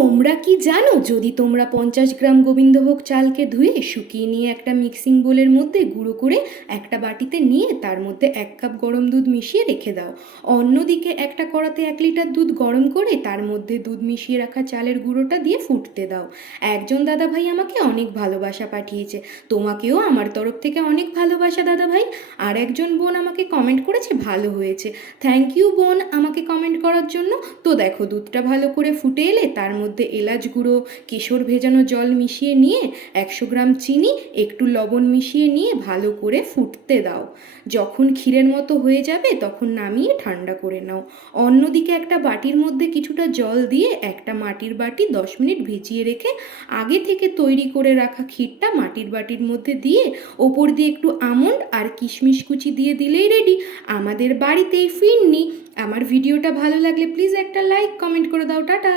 তোমরা কি জানো, যদি তোমরা 50 গ্রাম গোবিন্দভোগ চালকে ধুয়ে শুকিয়ে নিয়ে একটা মিক্সিং বোলের মধ্যে গুঁড়ো করে একটা বাটিতে নিয়ে তার মধ্যে 1 কাপ গরম দুধ মিশিয়ে রেখে দাও। অন্যদিকে একটা কড়াতে 1 লিটার দুধ গরম করে তার মধ্যে দুধ মিশিয়ে রাখা চালের গুঁড়োটা দিয়ে ফুটতে দাও। একজন দাদাভাই আমাকে অনেক ভালোবাসা পাঠিয়েছে, তোমাকেও আমার তরফ থেকে অনেক ভালোবাসা দাদাভাই। আর একজন বোন আমাকে কমেন্ট করেছে ভালো হয়েছে। থ্যাংক ইউ বোন আমাকে কমেন্ট করার জন্য। তো দেখো, দুধটা ভালো করে ফুটে এলে তার মধ্যে এলাচ গুঁড়ো, কেশর ভেজানো জল মিশিয়ে নিয়ে 100 গ্রাম চিনি, একটু লবণ মিশিয়ে নিয়ে ভালো করে ফুটতে দাও। যখন ক্ষীরের মতো হয়ে যাবে তখন নামিয়ে ঠান্ডা করে নাও। অন্যদিকে একটা বাটির মধ্যে কিছুটা জল দিয়ে একটা মাটির বাটি 10 মিনিট ভিজিয়ে রেখে আগে থেকে তৈরি করে রাখা ক্ষীরটা মাটির বাটির মধ্যে দিয়ে ওপর দিয়ে একটু আমন্ড আর কিশমিশ কুচি দিয়ে দিলেই রেডি আমাদের বাড়িতেই ফিরনি। আমার ভিডিওটা ভালো লাগলে প্লিজ একটা লাইক কমেন্ট করে দাও। টাটা।